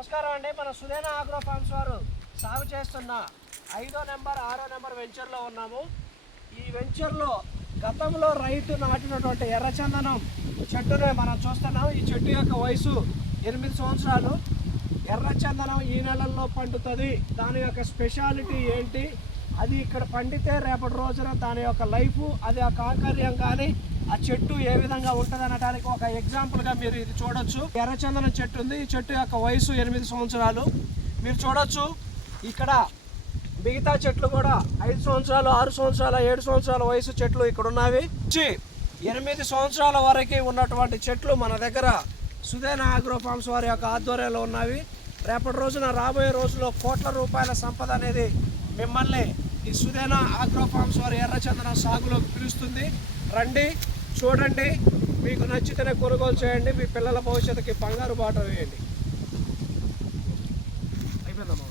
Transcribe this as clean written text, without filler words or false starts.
నమస్కారం అండి. మన సుదేనా ఆగ్రో ఫార్మ్స్ వారు సాగు చేస్తున్న 5వ నెంబర్ 6వ నెంబర్ వెంచర్లో ఉన్నాము. ఈ వెంచర్లో గతంలో రైతు నాటినటువంటి ఎర్రచందనం చెట్టునే మనం చూస్తున్నాం. ఈ చెట్టు యొక్క వయసు 8 సంవత్సరాలు. ఎర్రచందనం ఈ నెలల్లో పండుతుంది. దాని యొక్క స్పెషాలిటీ ఏంటి, అది ఇక్కడ పండితే రేపటి రోజున దాని యొక్క లైఫ్, అది ఆ కాంకర్యం కానీ ఆ చెట్టు ఏ విధంగా ఉంటుంది అనడానికి ఒక ఎగ్జాంపుల్గా మీరు ఇది చూడొచ్చు. ఎర్రచందనం చెట్టు ఉంది. ఈ చెట్టు యొక్క వయసు 8 సంవత్సరాలు. మీరు చూడొచ్చు ఇక్కడ మిగతా చెట్లు కూడా 5 సంవత్సరాలు, 6 సంవత్సరాలు, 7 సంవత్సరాల వయసు చెట్లు ఇక్కడ ఉన్నవి. 8 సంవత్సరాల వరకు ఉన్నటువంటి చెట్లు మన దగ్గర సుదేనా ఆగ్రో ఫార్మ్స్ వారి యొక్క ఆధ్వర్యంలో ఉన్నవి. రేపటి రోజున రాబోయే రోజుల్లో కోట్ల రూపాయల సంపద అనేది మిమ్మల్ని ఈ సుదేనా ఆగ్రో ఫార్మ్స్ వారి ఎర్రచందనం సాగులోకి పిలుస్తుంది. రండి, చూడండి, మీకు నచ్చితేనే కొనుగోలు చేయండి. మీ పిల్లల భవిష్యత్తుకి బంగారు బాట వేయండి. అయిపోయిందమ్మా.